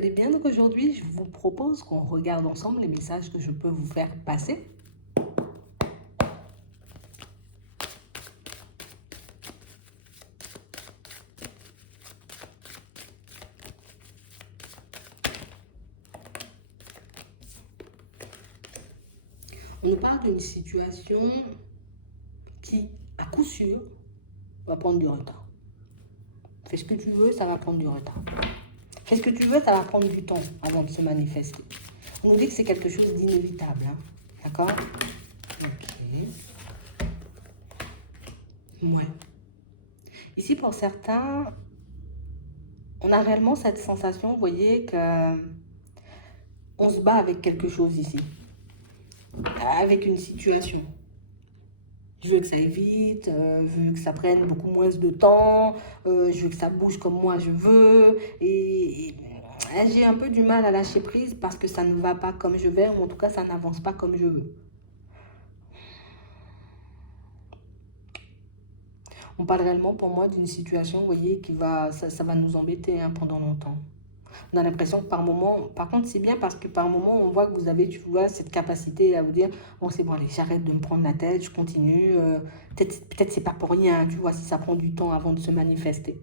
allez bien. Donc aujourd'hui, je vous propose qu'on regarde ensemble les messages que je peux vous faire passer. On nous parle d'une situation qui, à coup sûr, va prendre du retard. Fais ce que tu veux, ça va prendre du retard. Fais ce que tu veux, ça va prendre du temps avant de se manifester. On nous dit que c'est quelque chose d'inévitable. Hein? D'accord? Ok. Ouais. Ici, pour certains, on a réellement cette sensation, vous voyez, que on se bat avec quelque chose ici, avec une situation. Je veux que ça aille vite, je veux que ça prenne beaucoup moins de temps, je veux que ça bouge comme moi je veux. Et j'ai un peu du mal à lâcher prise parce que ça ne va pas comme je veux, ou en tout cas ça n'avance pas comme je veux. On parle réellement pour moi d'une situation, vous voyez, ça va nous embêter hein, pendant longtemps. On a l'impression que par moment, par contre c'est bien parce que par moment on voit que vous avez, tu vois, cette capacité à vous dire, bon c'est bon allez, j'arrête de me prendre la tête, je continue, peut-être c'est pas pour rien, tu vois, si ça prend du temps avant de se manifester.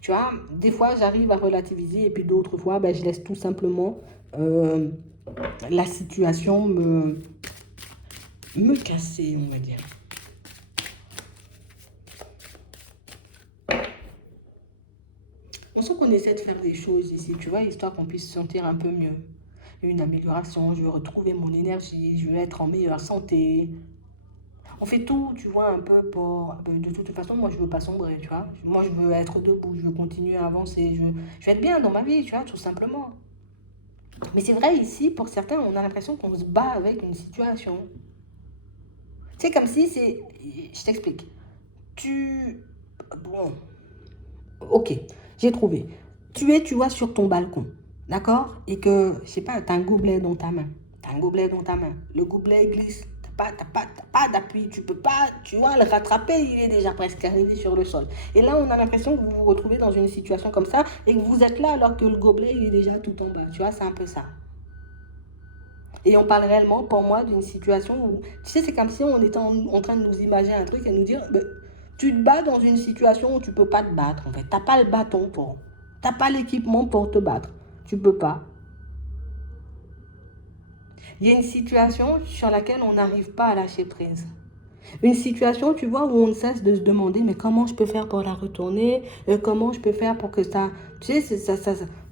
Tu vois, des fois j'arrive à relativiser et puis d'autres fois ben, je laisse tout simplement euh, la situation me casser, on va dire. On sent qu'on essaie de faire des choses ici, tu vois, histoire qu'on puisse se sentir un peu mieux. Une amélioration, je veux retrouver mon énergie, je veux être en meilleure santé. On fait tout, tu vois, un peu pour... De toute façon, moi, je veux pas sombrer, tu vois. Moi, je veux être debout, je veux continuer à avancer, je veux être bien dans ma vie, tu vois, tout simplement. Mais c'est vrai, ici, pour certains, on a l'impression qu'on se bat avec une situation. C'est comme si c'est... Je t'explique. Bon, ok, j'ai trouvé. Tu es, tu vois, sur ton balcon, d'accord? Et que, je sais pas, tu as un gobelet dans ta main. Tu as un gobelet dans ta main. Le gobelet glisse. T'as pas d'appui. Tu peux pas, tu vois, le rattraper. Il est déjà presque arrivé sur le sol. Et là, on a l'impression que vous vous retrouvez dans une situation comme ça et que vous êtes là alors que le gobelet, il est déjà tout en bas. Tu vois, c'est un peu ça. Et on parle réellement, pour moi, d'une situation où, tu sais, c'est comme si on était en train de nous imaginer un truc et nous dire, tu te bats dans une situation où tu ne peux pas te battre, en fait. Tu n'as pas le bâton pour. Tu n'as pas l'équipement pour te battre. Tu ne peux pas. Il y a une situation sur laquelle on n'arrive pas à lâcher prise. Une situation, tu vois, où on ne cesse de se demander, mais comment je peux faire pour la retourner? Comment je peux faire pour que ça, tu sais,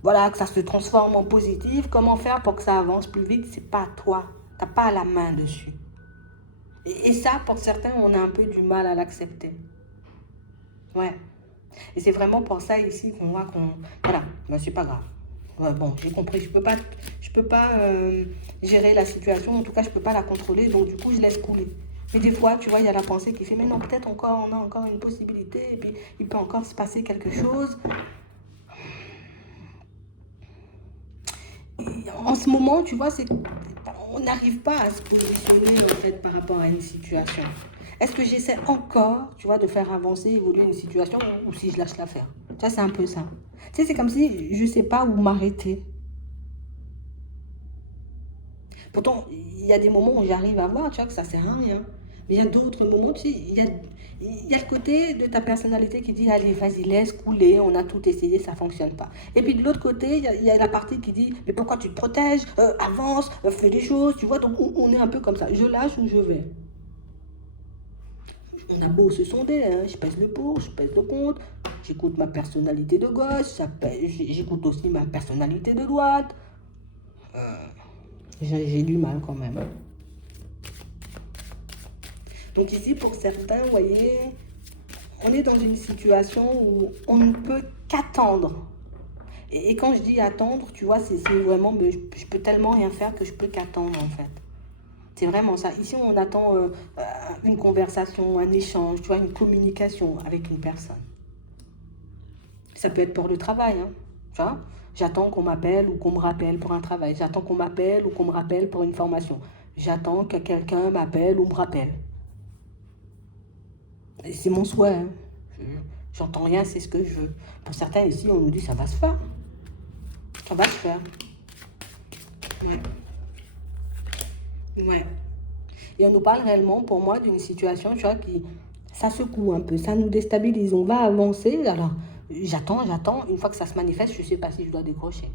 voilà, que ça se transforme en positif? Comment faire pour que ça avance plus vite? C'est pas toi. T'as pas la main dessus. Et ça, pour certains, on a un peu du mal à l'accepter. Ouais. Et c'est vraiment pour ça ici qu'on voit qu'on... Voilà, ben, c'est pas grave. Ouais, bon, j'ai compris, je peux pas gérer la situation, en tout cas, je peux pas la contrôler, donc du coup, je laisse couler. Mais des fois, tu vois, il y a la pensée qui fait, mais non, peut-être encore, on a encore une possibilité, et puis il peut encore se passer quelque chose. Et en ce moment, tu vois, on n'arrive pas à se positionner, en fait, par rapport à une situation. Est-ce que j'essaie encore, tu vois, de faire avancer, évoluer une situation, ou si je lâche l'affaire? Tu vois, c'est un peu ça. Tu sais, c'est comme si je sais pas où m'arrêter. Pourtant, il y a des moments où j'arrive à voir, tu vois, que ça sert à rien. Mais il y a d'autres moments, tu sais, il y a le côté de ta personnalité qui dit, allez, vas-y, laisse couler, on a tout essayé, ça ne fonctionne pas. Et puis de l'autre côté, il y a la partie qui dit, mais pourquoi tu te protèges, avance, fais des choses, tu vois, donc on est un peu comme ça. Je lâche où je vais. On a beau se sonder, hein, je pèse le pour, je pèse le contre, j'écoute ma personnalité de gauche, j'écoute aussi ma personnalité de droite. J'ai du mal quand même. Donc ici, pour certains, vous voyez, on est dans une situation où on ne peut qu'attendre. Et quand je dis attendre, tu vois, c'est vraiment, je peux tellement rien faire que je peux qu'attendre en fait. C'est vraiment ça. Ici, on attend une conversation, un échange, tu vois, une communication avec une personne. Ça peut être pour le travail, hein, tu vois. J'attends qu'on m'appelle ou qu'on me rappelle pour un travail. J'attends qu'on m'appelle ou qu'on me rappelle pour une formation. J'attends que quelqu'un m'appelle ou me rappelle. Et c'est mon souhait. Hein. J'entends rien, c'est ce que je veux. Pour certains ici, on nous dit ça va se faire. Ça va se faire. Ouais. Ouais. Et on nous parle réellement, pour moi, d'une situation, tu vois, qui, ça secoue un peu, ça nous déstabilise. On va avancer, alors j'attends. Une fois que ça se manifeste, je ne sais pas si je dois décrocher.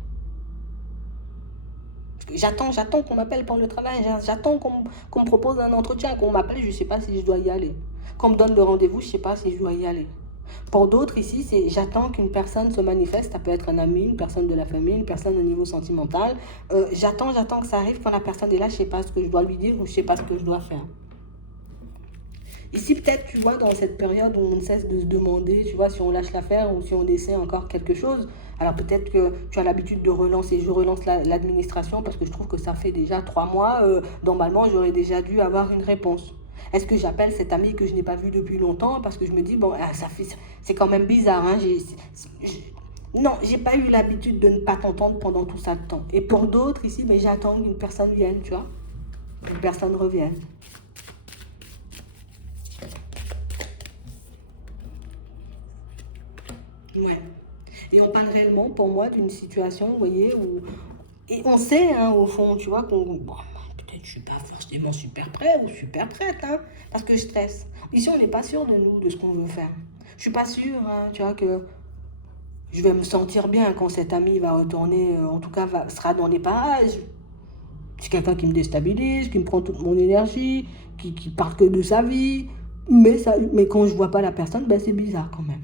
J'attends qu'on m'appelle pour le travail, j'attends qu'on me propose un entretien, qu'on m'appelle, je ne sais pas si je dois y aller. Qu'on me donne le rendez-vous, je ne sais pas si je dois y aller. Pour d'autres ici, c'est j'attends qu'une personne se manifeste, ça peut être un ami, une personne de la famille, une personne au niveau sentimental. J'attends que ça arrive, quand la personne est là, je ne sais pas ce que je dois lui dire ou je ne sais pas ce que je dois faire. Ici, peut-être, tu vois, dans cette période où on ne cesse de se demander, tu vois, si on lâche l'affaire ou si on essaie encore quelque chose, alors peut-être que tu as l'habitude de relancer. Je relance l'administration parce que je trouve que ça fait déjà 3 mois. Normalement, j'aurais déjà dû avoir une réponse. Est-ce que j'appelle cet ami que je n'ai pas vu depuis longtemps parce que je me dis, bon, c'est quand même bizarre. Hein, non, j'ai pas eu l'habitude de ne pas t'entendre pendant tout ça de temps. Et pour d'autres ici, ben, j'attends qu'une personne vienne, tu vois, qu'une personne revienne. Ouais. Et on parle réellement, pour moi, d'une situation, vous voyez, où... Et on sait, hein, au fond, tu vois, qu'on... Bon, peut-être je suis pas forcément super prêt ou super prête, hein, parce que je stresse. Ici, on n'est pas sûr de nous, de ce qu'on veut faire. Je suis pas sûre, hein, tu vois, que je vais me sentir bien quand cet ami va retourner, en tout cas, sera dans les parages. C'est quelqu'un qui me déstabilise, qui me prend toute mon énergie, qui parle que de sa vie. Mais quand je vois pas la personne, ben c'est bizarre quand même.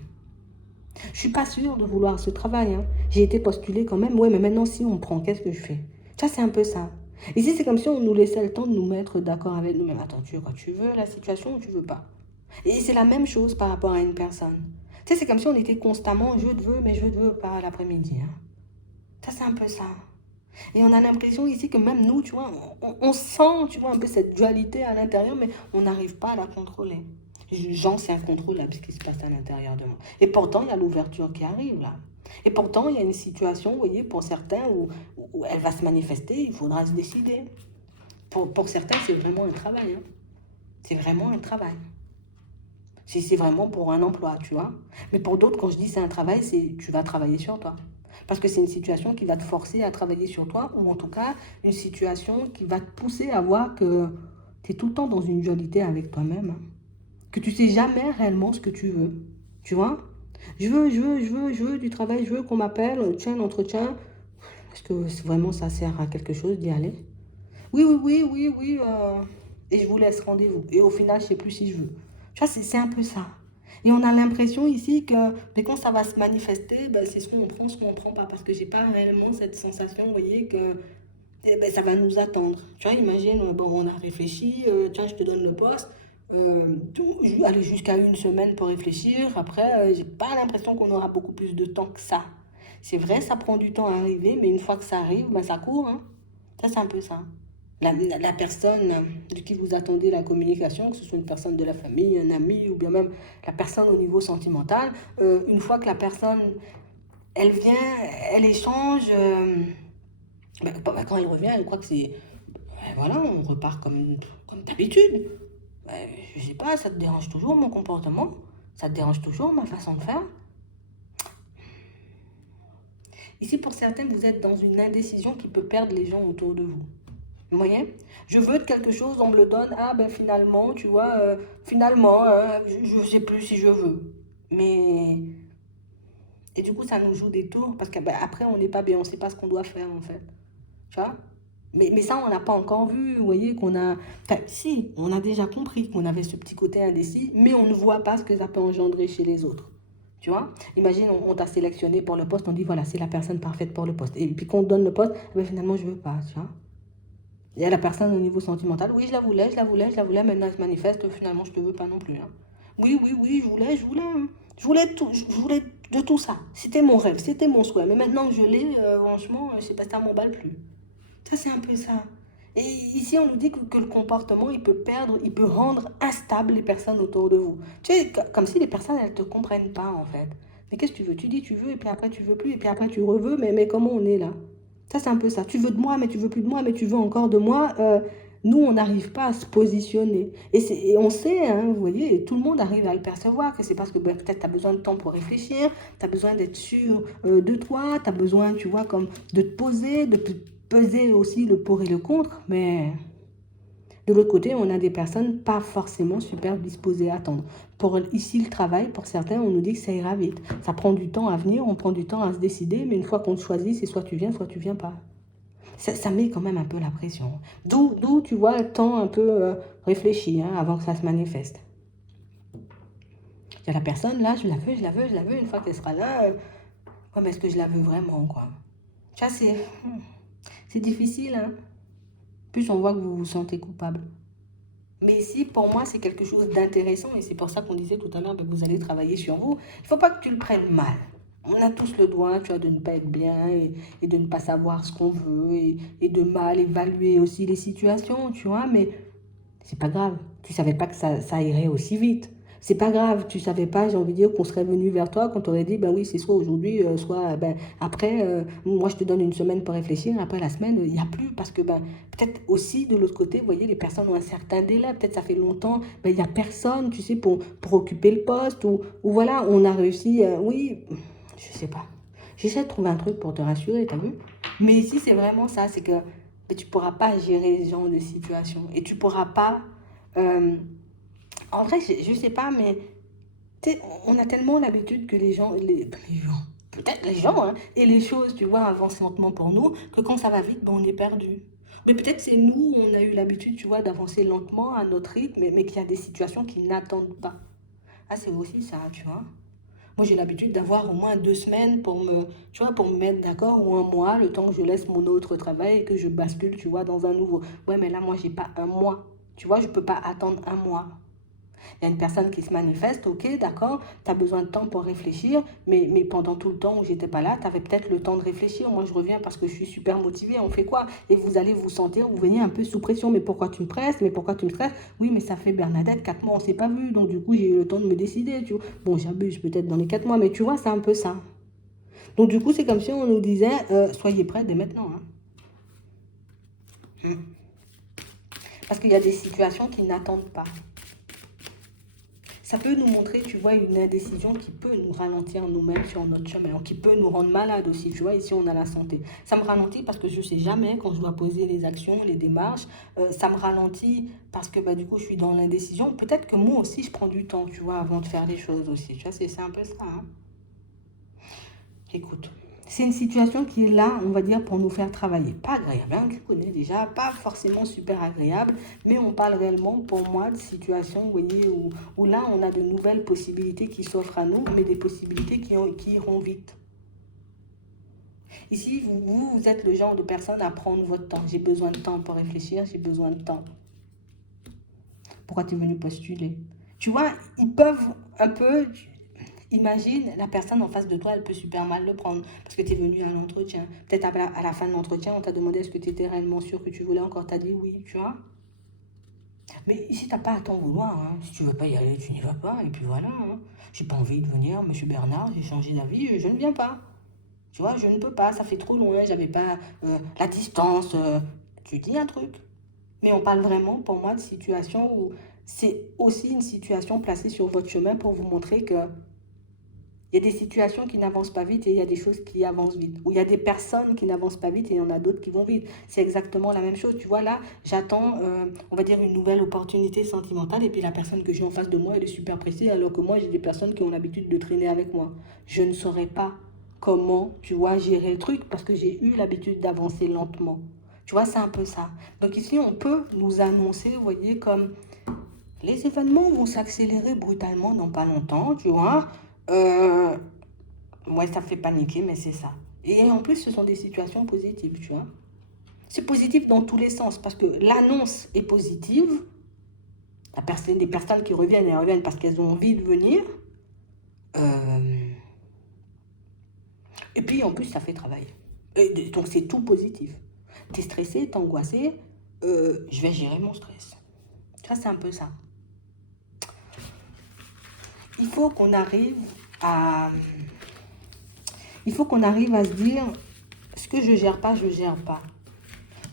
Je suis pas sûre de vouloir ce travail. Hein. J'ai été postulée quand même. Ouais, mais maintenant, si on me prend, qu'est-ce que je fais? Ça, c'est un peu ça. Ici, c'est comme si on nous laissait le temps de nous mettre d'accord avec nous-mêmes. Attends, tu veux quoi? Tu veux la situation ou tu veux pas? Et c'est la même chose par rapport à une personne. Tu sais, c'est comme si on était constamment je te veux, mais je te veux pas l'après-midi. Hein. Ça, c'est un peu ça. Et on a l'impression ici que même nous, tu vois, on sent, tu vois, un peu cette dualité à l'intérieur, mais on n'arrive pas à la contrôler. Genre, c'est incontrôlable ce qui se passe à l'intérieur de moi. Et pourtant, il y a l'ouverture qui arrive là. Et pourtant, il y a une situation, vous voyez, pour certains, où elle va se manifester, il faudra se décider. Pour certains, c'est vraiment un travail. Hein. C'est vraiment un travail. C'est vraiment pour un emploi, tu vois. Mais pour d'autres, quand je dis c'est un travail, c'est tu vas travailler sur toi. Parce que c'est une situation qui va te forcer à travailler sur toi, ou en tout cas, une situation qui va te pousser à voir que tu es tout le temps dans une dualité avec toi-même. Hein. Que tu sais jamais réellement ce que tu veux. Tu vois? Je veux du travail, je veux qu'on m'appelle, tiens, l'entretien. Est-ce que vraiment ça sert à quelque chose d'y aller? Oui. Et je vous laisse rendez-vous. Et au final, je ne sais plus si je veux. Tu vois, c'est un peu ça. Et on a l'impression ici que mais quand ça va se manifester, ben, c'est ce qu'on ne prend pas. Parce que j'ai pas réellement cette sensation, vous voyez, que ben, ça va nous attendre. Tu vois, imagine, bon, on a réfléchi, tiens, je te donne le poste. Aller jusqu'à une semaine pour réfléchir. Après, j'ai pas l'impression qu'on aura beaucoup plus de temps que ça. C'est vrai, ça prend du temps à arriver, mais une fois que ça arrive, ben, ça court. Hein. Ça, c'est un peu ça. La personne de qui vous attendez la communication, que ce soit une personne de la famille, un ami ou bien même la personne au niveau sentimental, une fois que la personne, elle vient, elle échange, quand elle revient, elle croit que c'est... voilà, on repart comme d'habitude. Je sais pas, ça te dérange toujours mon comportement? Ça te dérange toujours ma façon de faire? Ici, pour certaines, vous êtes dans une indécision qui peut perdre les gens autour de vous. Vous voyez? Je veux quelque chose, on me le donne. Ah ben finalement, tu vois, finalement, je ne sais plus si je veux. Mais... Et du coup, ça nous joue des tours parce qu'après, on n'est pas bien, on ne sait pas ce qu'on doit faire en fait. Tu vois? Mais ça, on n'a pas encore vu, vous voyez, qu'on a... Enfin, si, on a déjà compris qu'on avait ce petit côté indécis, mais on ne voit pas ce que ça peut engendrer chez les autres. Tu vois? Imagine, on t'a sélectionné pour le poste, on dit, voilà, c'est la personne parfaite pour le poste. Et puis, quand on te donne le poste, ben, finalement, je ne veux pas, tu vois? Il y a la personne au niveau sentimental. Oui, je la voulais. Maintenant, elle se manifeste. Finalement, je te veux pas non plus. Hein. Oui, hein. Je voulais de tout ça. C'était mon rêve, c'était mon souhait. Mais maintenant que je l'ai, franchement, je sais pas, ça m'emballe plus. Ça, c'est un peu ça. Et ici, on nous dit que le comportement, il peut rendre instable les personnes autour de vous. Tu sais, comme si les personnes, elles te comprennent pas, en fait. Mais qu'est-ce que tu veux? Tu dis tu veux, et puis après, tu veux plus, et puis après, tu reveux. Mais comment on est là? Ça, c'est un peu ça. Tu veux de moi, mais tu veux plus de moi, mais tu veux encore de moi. nous, on n'arrive pas à se positionner. Et on sait, hein, vous voyez, et tout le monde arrive à le percevoir, que c'est parce que ben, peut-être tu as besoin de temps pour réfléchir, tu as besoin d'être sûr de toi, tu as besoin, tu vois, comme de te poser, de peser aussi le pour et le contre, mais de l'autre côté, on a des personnes pas forcément super disposées à attendre. Pour ici, le travail, pour certains, on nous dit que ça ira vite. Ça prend du temps à venir, on prend du temps à se décider, mais une fois qu'on te choisit, c'est soit tu viens pas. Ça met quand même un peu la pression. D'où tu vois, le temps un peu réfléchi hein, avant que ça se manifeste. Il y a la personne, là, je la veux, je la veux, je la veux. Une fois qu'elle sera là, ouais, mais est-ce que je la veux vraiment, quoi? Ça, c'est difficile, hein. Plus on voit que vous vous sentez coupable. Mais ici, pour moi, c'est quelque chose d'intéressant et c'est pour ça qu'on disait tout à l'heure que vous allez travailler sur vous. Il ne faut pas que tu le prennes mal. On a tous le droit, tu vois, de ne pas être bien et de ne pas savoir ce qu'on veut et de mal évaluer aussi les situations, tu vois, mais c'est pas grave. Tu savais pas que ça irait aussi vite. C'est pas grave. Tu savais pas, j'ai envie de dire, qu'on serait venu vers toi, qu'on t'aurait dit, ben oui, c'est soit aujourd'hui, soit ben, après, moi je te donne une semaine pour réfléchir, après la semaine, il n'y a plus. Parce que ben, peut-être aussi de l'autre côté, vous voyez, les personnes ont un certain délai, peut-être ça fait longtemps, ben, il n'y a personne, tu sais, pour occuper le poste, ou voilà, on a réussi, oui, je sais pas. J'essaie de trouver un truc pour te rassurer, t'as vu? Mais ici, c'est vraiment ça, c'est que ben, tu ne pourras pas gérer ce genre de situation. Et tu ne pourras pas... en vrai, je ne sais pas, mais on a tellement l'habitude que les gens, peut-être les gens, hein, et les choses, tu vois, avancent lentement pour nous, que quand ça va vite, ben, on est perdu. Mais peut-être c'est nous, on a eu l'habitude, tu vois, d'avancer lentement à notre rythme, mais qu'il y a des situations qui n'attendent pas. Ah, c'est aussi ça, tu vois. Moi, j'ai l'habitude d'avoir au moins 2 semaines tu vois, pour me mettre d'accord, ou un mois, le temps que je laisse mon autre travail et que je bascule, tu vois, dans un nouveau. Ouais, mais là, moi, j'ai pas un mois. Tu vois, je peux pas attendre un mois. Il y a une personne qui se manifeste, ok, d'accord, tu as besoin de temps pour réfléchir, mais pendant tout le temps où j'étais pas là, tu avais peut-être le temps de réfléchir. Moi, je reviens parce que je suis super motivée, on fait quoi? Et vous allez vous sentir, vous venez un peu sous pression. Mais pourquoi tu me presses? Mais pourquoi tu me stresses? Oui, mais ça fait Bernadette, 4 mois, on s'est pas vu, donc du coup, j'ai eu le temps de me décider, tu vois. Bon, j'abuse peut-être dans les 4 mois, mais tu vois, c'est un peu ça. Donc du coup, c'est comme si on nous disait, soyez prêts dès maintenant. Hein. Parce qu'il y a des situations qui n'attendent pas. Ça peut nous montrer, tu vois, une indécision qui peut nous ralentir nous-mêmes sur notre chemin, qui peut nous rendre malades aussi, tu vois, ici on a la santé. Ça me ralentit parce que je ne sais jamais quand je dois poser les actions, les démarches. Ça me ralentit parce que bah, du coup je suis dans l'indécision. Peut-être que moi aussi je prends du temps, tu vois, avant de faire les choses aussi. Tu vois, c'est un peu ça. Hein. Écoute, c'est une situation qui est là, on va dire, pour nous faire travailler. Pas agréable, hein, tu connais déjà, pas forcément super agréable, mais on parle réellement, pour moi, de situations, vous voyez, où là, on a de nouvelles possibilités qui s'offrent à nous, mais des possibilités qui iront vite. Ici, vous êtes le genre de personne à prendre votre temps. J'ai besoin de temps pour réfléchir, j'ai besoin de temps. Pourquoi tu es venu postuler? Tu vois, ils peuvent un peu... Imagine, la personne en face de toi, elle peut super mal le prendre parce que tu es venu à l'entretien. Peut-être à la fin de l'entretien, on t'a demandé est-ce que tu étais réellement sûr que tu voulais encore. Tu as dit oui, tu vois. Mais ici, tu n'as pas à t'en vouloir. Hein. Si tu ne veux pas y aller, tu n'y vas pas. Et puis voilà. Hein. J'ai pas envie de venir, monsieur Bernard, j'ai changé d'avis, je ne viens pas. Tu vois, je ne peux pas, ça fait trop loin, j'avais pas la distance. Tu dis un truc. Mais on parle vraiment, pour moi, de situation où c'est aussi une situation placée sur votre chemin pour vous montrer que il y a des situations qui n'avancent pas vite et il y a des choses qui avancent vite. Ou il y a des personnes qui n'avancent pas vite et il y en a d'autres qui vont vite. C'est exactement la même chose. Tu vois, là, j'attends, on va dire, une nouvelle opportunité sentimentale et puis la personne que j'ai en face de moi, elle est super pressée alors que moi, j'ai des personnes qui ont l'habitude de traîner avec moi. Je ne saurais pas comment, tu vois, gérer le truc parce que j'ai eu l'habitude d'avancer lentement. Tu vois, c'est un peu ça. Donc ici, on peut nous annoncer, vous voyez, comme les événements vont s'accélérer brutalement dans pas longtemps, tu vois. Euh, ouais, ça fait paniquer, mais c'est ça. Et en plus, ce sont des situations positives, tu vois. C'est positif dans tous les sens, parce que l'annonce est positive. Des personnes qui reviennent, elles reviennent parce qu'elles ont envie de venir. Euh, et puis, en plus, ça fait travailler. Et donc, c'est tout positif. T'es stressé, t'es angoissé, je vais gérer mon stress. Tu vois, c'est un peu ça. Il faut qu'on arrive à... Il faut qu'on arrive à se dire, ce que je gère pas, je gère pas.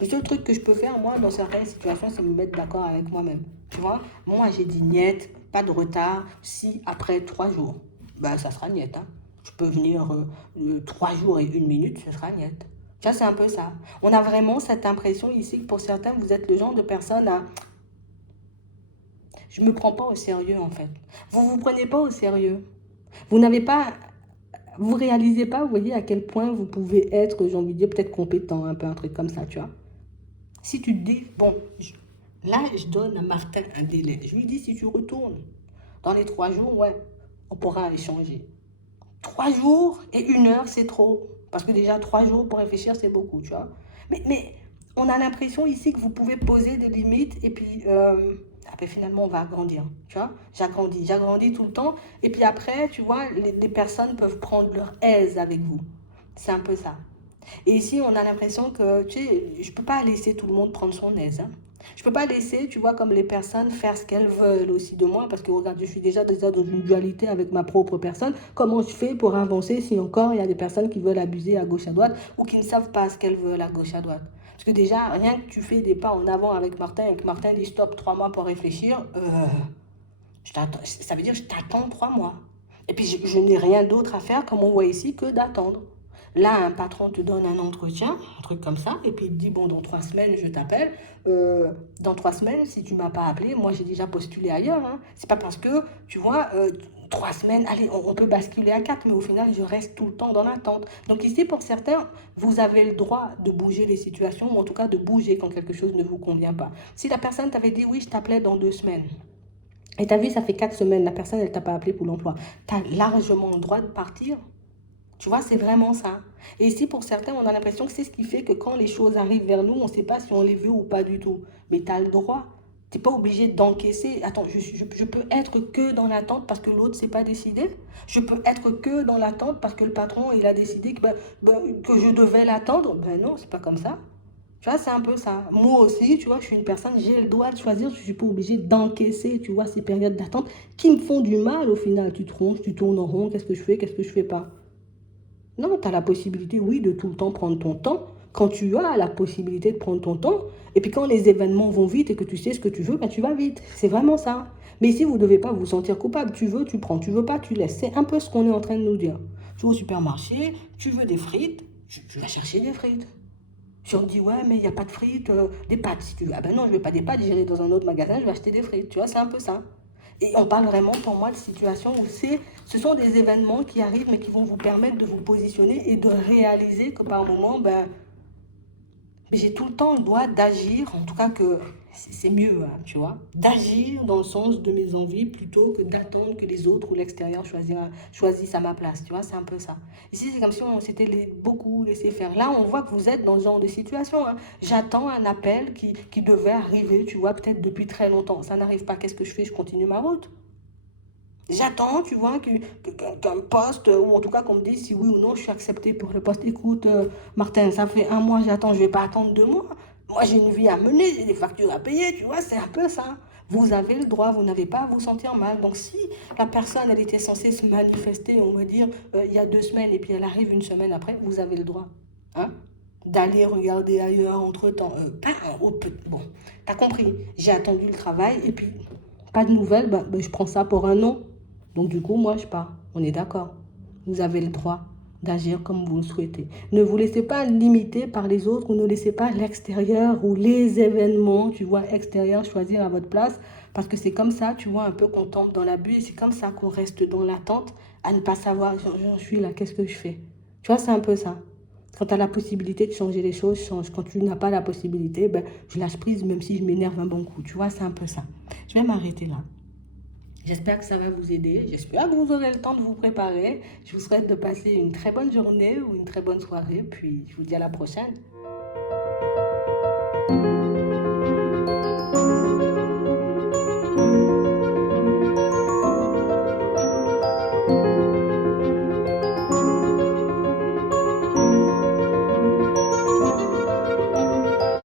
Le seul truc que je peux faire, moi, dans certaines situations, c'est me mettre d'accord avec moi-même. Tu vois, moi, j'ai dit niet, pas de retard, si après 3 jours, ben, ça sera niet. Hein. Je peux venir 3 jours et 1 minute, ça sera niet. Tu vois, c'est un peu ça. On a vraiment cette impression ici que pour certains, vous êtes le genre de personne à... Je ne me prends pas au sérieux, en fait. Vous ne vous prenez pas au sérieux. Vous n'avez pas... Vous réalisez pas, vous voyez, à quel point vous pouvez être, j'ai envie de dire, peut-être compétent, un peu un truc comme ça, tu vois. Si tu te dis, bon, là, je donne à Martin un délai. Je lui dis, si tu retournes dans les 3 jours, ouais, on pourra échanger. 3 jours et 1 heure, c'est trop. Parce que déjà, 3 jours pour réfléchir, c'est beaucoup, tu vois. Mais on a l'impression ici que vous pouvez poser des limites et puis après, finalement, on va agrandir, tu vois. J'agrandis tout le temps. Et puis après, tu vois, les personnes peuvent prendre leur aise avec vous. C'est un peu ça. Et ici, on a l'impression que, tu sais, je ne peux pas laisser tout le monde prendre son aise. Hein. Je ne peux pas laisser, tu vois, comme les personnes faire ce qu'elles veulent aussi de moi, parce que regarde, je suis déjà dans une dualité avec ma propre personne. Comment je fais pour avancer si encore il y a des personnes qui veulent abuser à gauche à droite ou qui ne savent pas ce qu'elles veulent à gauche à droite. Parce que déjà, rien que tu fais des pas en avant avec Martin et que Martin dit stop 3 mois pour réfléchir, ça veut dire que je t'attends 3 mois. Et puis je n'ai rien d'autre à faire, comme on voit ici, que d'attendre. Là, un patron te donne un entretien, un truc comme ça, et puis il te dit, bon, dans 3 semaines, je t'appelle. Dans 3 semaines, si tu ne m'as pas appelé, moi, j'ai déjà postulé ailleurs. Hein. C'est pas parce que, tu vois, 3 semaines, allez, on peut basculer à 4, mais au final, je reste tout le temps dans l'attente. Donc ici, pour certains, vous avez le droit de bouger les situations, ou en tout cas de bouger quand quelque chose ne vous convient pas. Si la personne t'avait dit, oui, je t'appelais dans 2 semaines, et tu as vu, ça fait 4 semaines, la personne, elle ne t'a pas appelé pour l'emploi, tu as largement le droit de partir. Tu vois, c'est vraiment ça. Et ici, pour certains, on a l'impression que c'est ce qui fait que quand les choses arrivent vers nous, on ne sait pas si on les veut ou pas du tout. Mais tu as le droit. Tu n'es pas obligé d'encaisser. Attends, je peux être que dans l'attente parce que l'autre ne s'est pas décidé. Je peux être que dans l'attente parce que le patron, il a décidé que je devais l'attendre. Ben non, c'est pas comme ça. Tu vois, c'est un peu ça. Moi aussi, tu vois, je suis une personne, j'ai le droit de choisir. Je ne suis pas obligée d'encaisser, tu vois, ces périodes d'attente qui me font du mal au final. Tu tronches, tu tournes en rond. Qu'est-ce que je fais, qu'est-ce que je fais pas? Non, tu as la possibilité, oui, de tout le temps prendre ton temps. Quand tu as la possibilité de prendre ton temps, et puis quand les événements vont vite et que tu sais ce que tu veux, ben tu vas vite. C'est vraiment ça. Mais ici, vous ne devez pas vous sentir coupable. Tu veux, tu prends. Tu veux pas, tu laisses. C'est un peu ce qu'on est en train de nous dire. Tu vas au supermarché, tu veux des frites, tu vas chercher des frites. Si on te dit, ouais, mais il n'y a pas de frites, des pâtes, si tu veux. Ah ben non, je ne veux pas des pâtes, j'irai dans un autre magasin, je vais acheter des frites. Tu vois, c'est un peu ça. Et on parle vraiment, pour moi, de situations où ce sont des événements qui arrivent, mais qui vont vous permettre de vous positionner et de réaliser que par moment, ben, j'ai tout le temps le droit d'agir, en tout cas que c'est mieux, hein, tu vois, d'agir dans le sens de mes envies plutôt que d'attendre que les autres ou l'extérieur choisissent à ma place, tu vois, c'est un peu ça. Ici, c'est comme si on s'était beaucoup laissé faire. Là, on voit que vous êtes dans ce genre de situation. Hein. J'attends un appel qui devait arriver, tu vois, peut-être depuis très longtemps. Ça n'arrive pas, qu'est-ce que je fais? Je continue ma route. J'attends, tu vois, qu'un poste, ou en tout cas qu'on me dise si oui ou non je suis acceptée pour le poste. Écoute, Martin, ça fait 1 mois, j'attends, je ne vais pas attendre 2 mois. Moi, j'ai une vie à mener, j'ai des factures à payer, tu vois, c'est un peu ça. Vous avez le droit, vous n'avez pas à vous sentir mal. Donc, si la personne, elle était censée se manifester, on va dire, il y a 2 semaines, et puis elle arrive une semaine après, vous avez le droit. Hein, d'aller regarder ailleurs entre-temps. Bon, t'as compris. J'ai attendu le travail, et puis, pas de nouvelles, je prends ça pour un non. Donc du coup, moi, je pars. On est d'accord. Vous avez le droit d'agir comme vous le souhaitez. Ne vous laissez pas limiter par les autres ou ne laissez pas l'extérieur ou les événements, tu vois, extérieurs choisir à votre place. Parce que c'est comme ça, tu vois, un peu qu'on tombe dans l'abus et c'est comme ça qu'on reste dans l'attente à ne pas savoir, j'en suis là, qu'est-ce que je fais? Tu vois, c'est un peu ça. Quand tu as la possibilité de changer les choses, change. Quand tu n'as pas la possibilité, je lâche prise même si je m'énerve un bon coup. Tu vois, c'est un peu ça. Je vais m'arrêter là. J'espère que ça va vous aider. J'espère que vous aurez le temps de vous préparer. Je vous souhaite de passer une très bonne journée ou une très bonne soirée. Puis je vous dis à la prochaine.